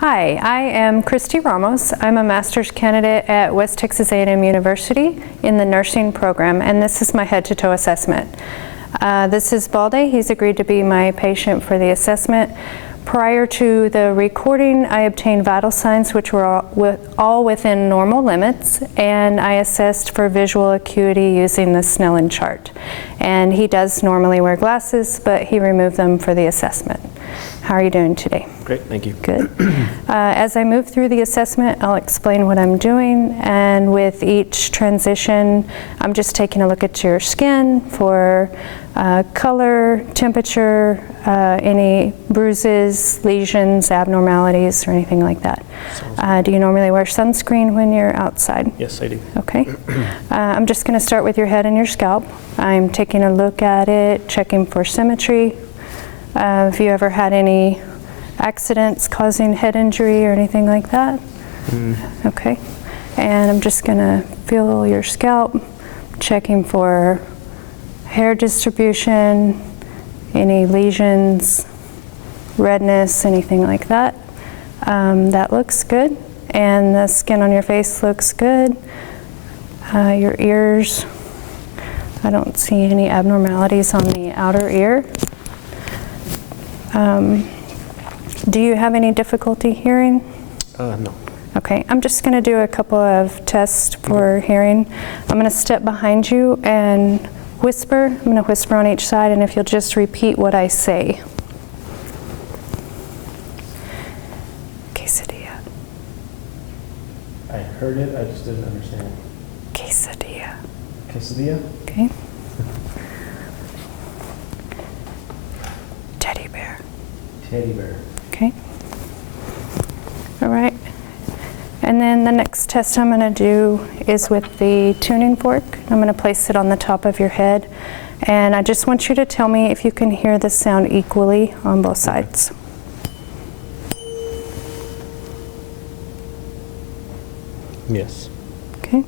Hi, I am Christy Ramos. I'm a master's candidate at West Texas A&M University in the nursing program, and this is my head-to-toe assessment. This is Balde. He's agreed to be my patient for the assessment. Prior to the recording, I obtained vital signs which were all within normal limits, and I assessed for visual acuity using the Snellen chart. And he does normally wear glasses, but he removed them for the assessment. How are you doing today? Great, thank you. Good. As I move through the assessment, I'll explain what I'm doing, and with each transition, I'm just taking a look at your skin for color, temperature, any bruises, lesions, abnormalities, or anything like that. Do you normally wear sunscreen when you're outside? Yes, I do. Okay. I'm just going to start with your head and your scalp. I'm taking a look at it, checking for symmetry. Have you ever had any accidents causing head injury or anything like that? Okay. And I'm just going to feel your scalp, checking for hair distribution, any lesions, redness, anything like that. That looks good. And the skin on your face looks good. Your ears, I don't see any abnormalities on the outer ear. Do you have any difficulty hearing? No. Okay, I'm just going to do a couple of tests for hearing. I'm going to step behind you and whisper. I'm going to whisper on each side, and if you'll just repeat what I say. Quesadilla. I heard it, I just didn't understand. Quesadilla. Quesadilla? Okay. Teddy bear. Teddy bear. Okay. All right. And then the next test I'm going to do is with the tuning fork. I'm going to place it on the top of your head. And I just want you to tell me if you can hear the sound equally on both sides. Yes. Okay.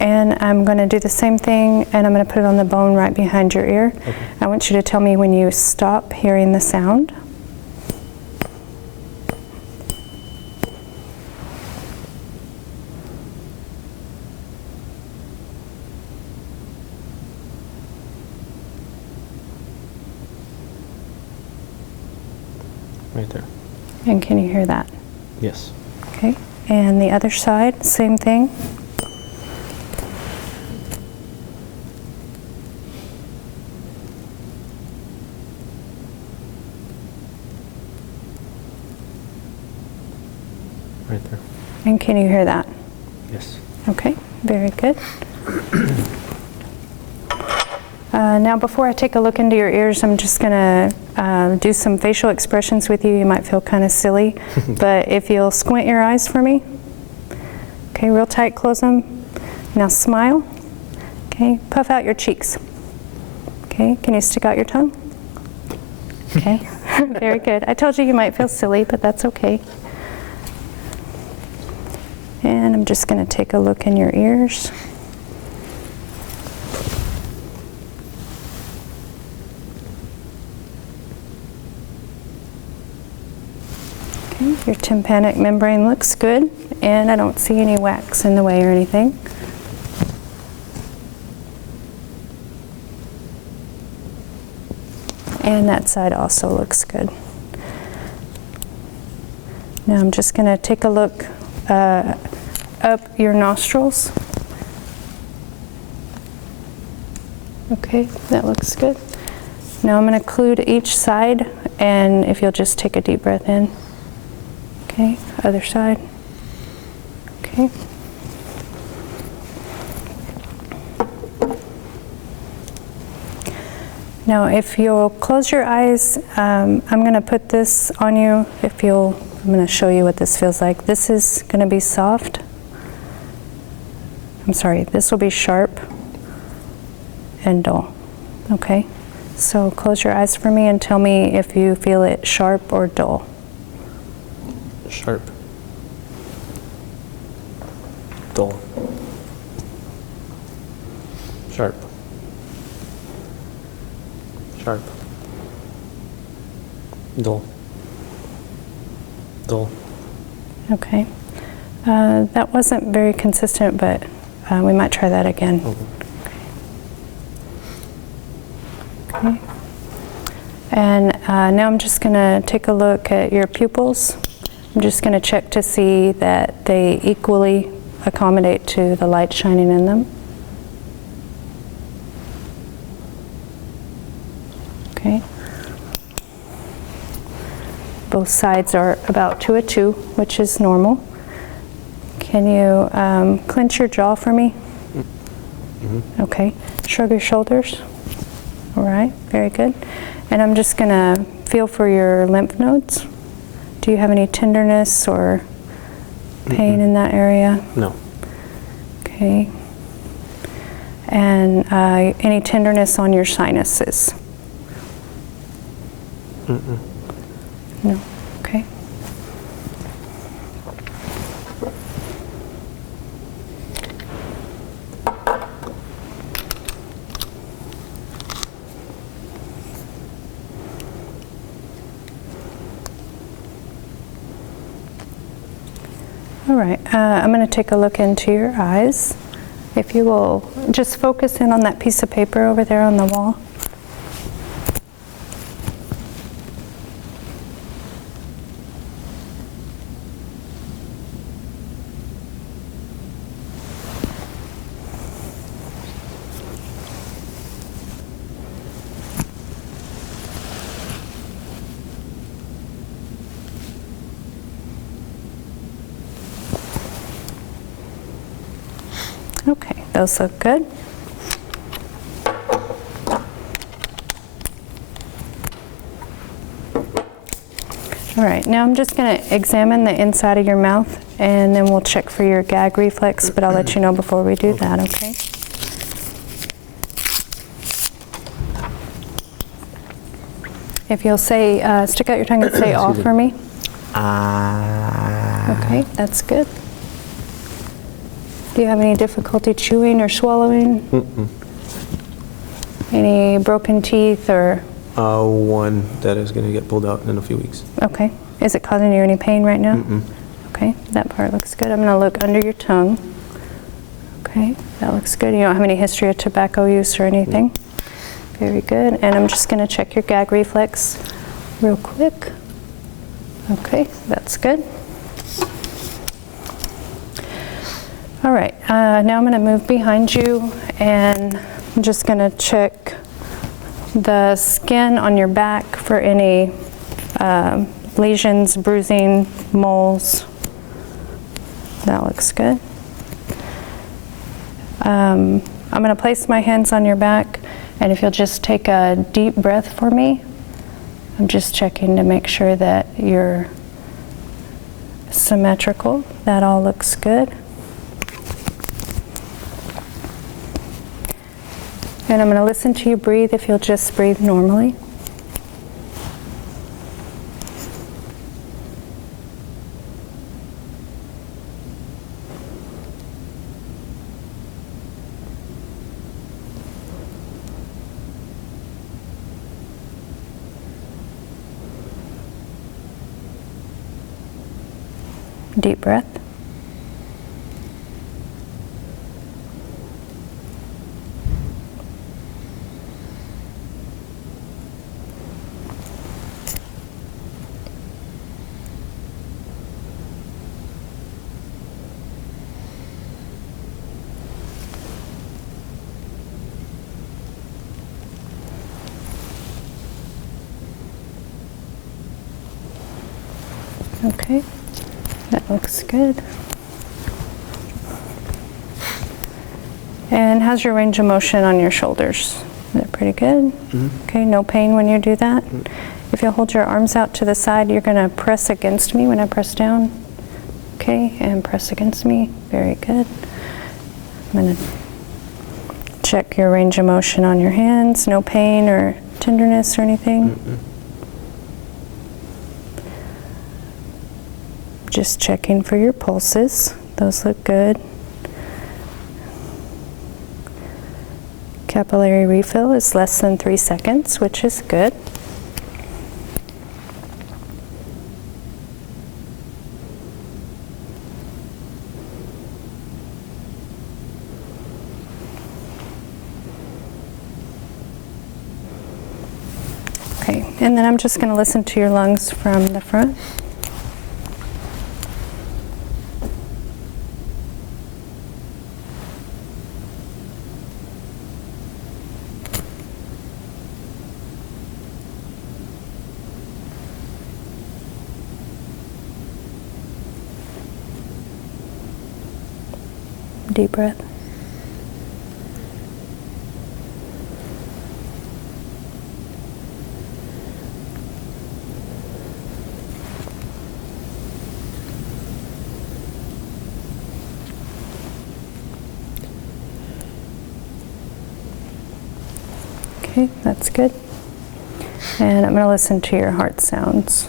And I'm going to do the same thing, and I'm going to put it on the bone right behind your ear. Okay. I want you to tell me when you stop hearing the sound. Right there. And can you hear that? Yes. Okay. And the other side, same thing. Right there. And can you hear that? Yes. Okay, very good. Now before I take a look into your ears, I'm just going to do some facial expressions with you. You might feel kind of silly, but if you'll squint your eyes for me. Okay, real tight, close them. Now smile. Okay, puff out your cheeks. Okay, can you stick out your tongue? Okay, very good. I told you you might feel silly, but that's okay. And I'm just going to take a look in your ears. Okay, your tympanic membrane looks good, and I don't see any wax in the way or anything. And that side also looks good. Now I'm just going to take a look up your nostrils. Okay, that looks good. Now I'm going to occlude each side, and if you'll just take a deep breath in. Okay, other side. Okay. Now if you'll close your eyes, I'm going to put this on you. I'm going to show you what this feels like. This is going to be soft. I'm sorry, this will be sharp and dull. Okay? So close your eyes for me and tell me if you feel it sharp or dull. Sharp. Dull. Sharp. Sharp. Dull. Dull. Okay. That wasn't very consistent, but we might try that again. Okay. And now I'm just going to take a look at your pupils. I'm just going to check to see that they equally accommodate to the light shining in them. Okay. Both sides are about 2 a 2, which is normal. Can you clench your jaw for me? Mm-hmm. Okay. Shrug your shoulders. All right. Very good. And I'm just going to feel for your lymph nodes. Do you have any tenderness or pain in that area? No. Okay. And any tenderness on your sinuses? No. Okay. All right, I'm going to take a look into your eyes. If you will just focus in on that piece of paper over there on the wall. Okay, those look good. All right, now I'm just going to examine the inside of your mouth and then we'll check for your gag reflex, but I'll let you know before we do that, okay? If you'll say, stick out your tongue and say "ah" for me. Okay, that's good. Do you have any difficulty chewing or swallowing? Any broken teeth or? One that is going to get pulled out in a few weeks. Okay. Is it causing you any pain right now? Okay, that part looks good. I'm going to look under your tongue. Okay, that looks good. You don't have any history of tobacco use or anything? Very good. And I'm just going to check your gag reflex real quick. Okay, that's good. All right, now I'm going to move behind you and I'm just going to check the skin on your back for any lesions, bruising, moles. That looks good. I'm going to place my hands on your back, and if you'll just take a deep breath for me. I'm just checking to make sure that you're symmetrical. That all looks good. And I'm going to listen to you breathe if you'll just breathe normally. Deep breath. Okay, that looks good. And how's your range of motion on your shoulders? Is it pretty good? Okay, no pain when you do that? If you'll hold your arms out to the side, you're going to press against me when I press down. Okay, and press against me. Very good. I'm going to check your range of motion on your hands. No pain or tenderness or anything? Just checking for your pulses. Those look good. Capillary refill is less than 3 seconds, which is good. and then I'm just going to listen to your lungs from the front. Deep breath. Okay, that's good. And I'm going to listen to your heart sounds.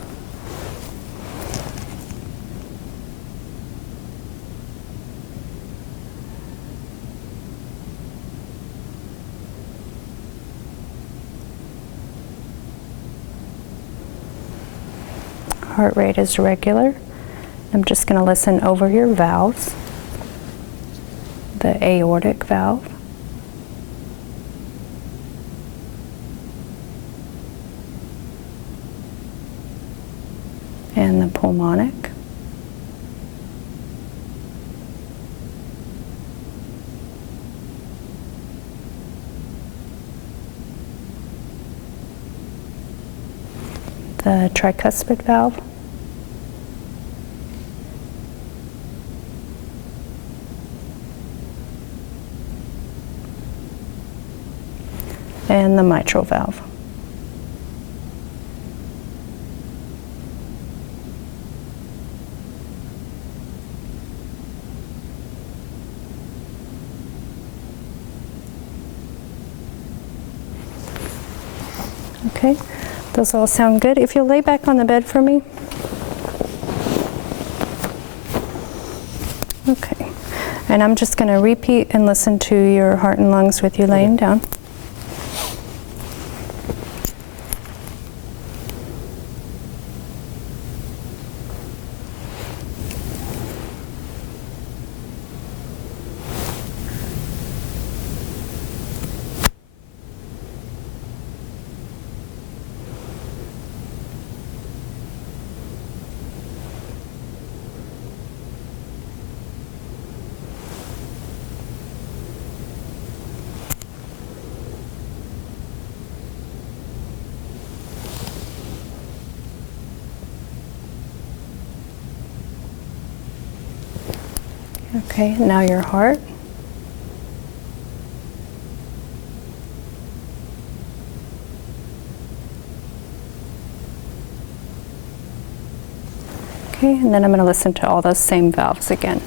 Heart rate is regular. I'm just going to listen over your valves. The aortic valve. And the pulmonic. The tricuspid valve. And the mitral valve. Okay, those all sound good. If you'll lay back on the bed for me. Okay, and I'm just going to repeat and listen to your heart and lungs with you laying down. Okay, now your heart. Okay, and then I'm going to listen to all those same valves again.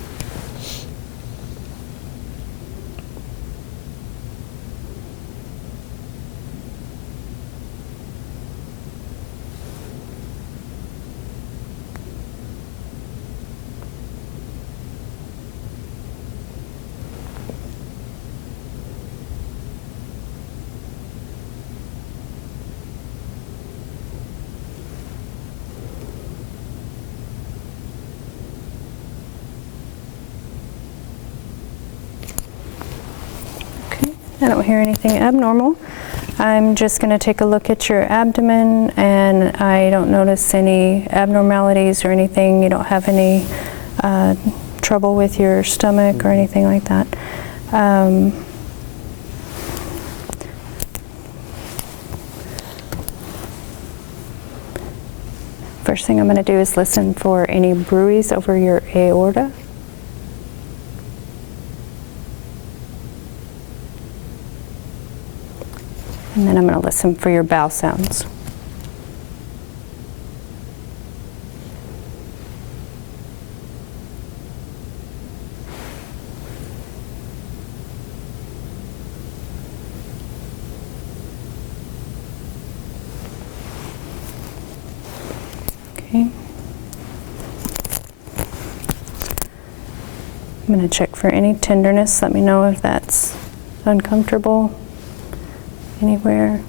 I don't hear anything abnormal. I'm just going to take a look at your abdomen, and I don't notice any abnormalities or anything. You don't have any trouble with your stomach or anything like that. First thing I'm going to do is listen for any bruits over your aorta. And then I'm going to listen for your bowel sounds. Okay. I'm going to check for any tenderness. Let me know if that's uncomfortable anywhere.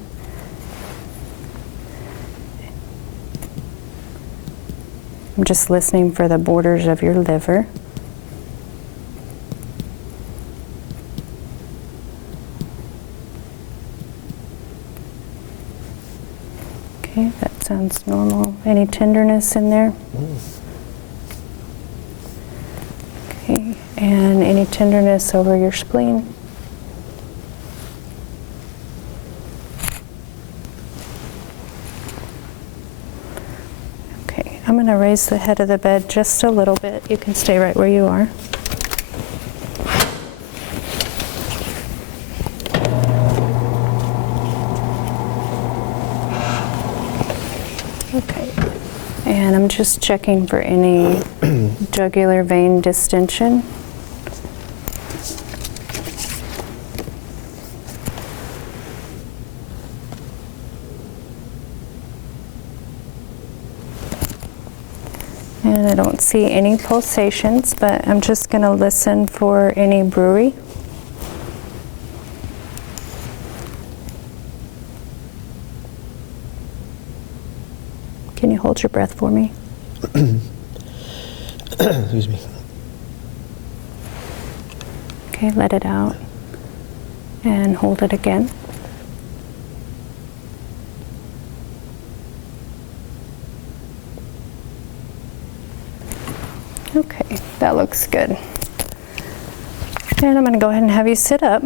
I'm just listening for the borders of your liver. Okay. Any tenderness in there? Okay, and any tenderness over your spleen? Okay, I'm going to raise the head of the bed just a little bit. You can stay right where you are. Okay, and I'm just checking for any jugular vein distension. And I don't see any pulsations, but I'm just going to listen for any bruit. Can you hold your breath for me? Excuse me. Okay, let it out. And hold it again. Okay, that looks good. And I'm going to go ahead and have you sit up.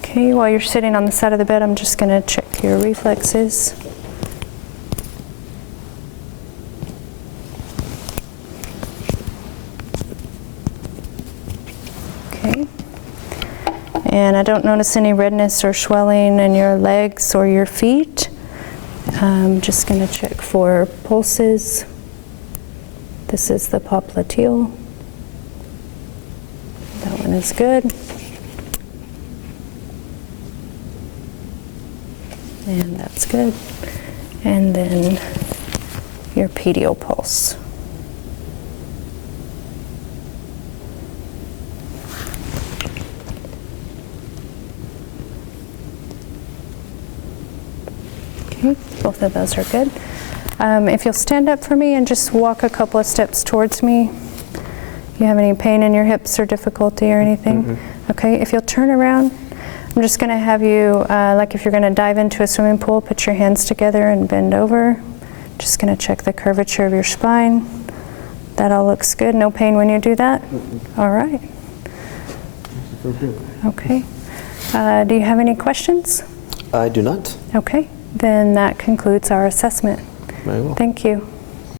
Okay, while you're sitting on the side of the bed, I'm just going to check your reflexes. Okay. And I don't notice any redness or swelling in your legs or your feet. I'm just going to check for pulses. This is the popliteal. That one is good. And that's good. And then your pedial pulse. Okay, both of those are good. If you'll stand up for me and just walk a couple of steps towards me. You have any pain in your hips or difficulty or anything? Mm-hmm. Okay, if you'll turn around, I'm just going to have you, like if you're going to dive into a swimming pool, put your hands together and bend over. Just going to check the curvature of your spine. That all looks good. No pain when you do that? Mm-hmm. All right. Okay. Do you have any questions? I do not. Okay. Then that concludes our assessment. Very well. Thank you.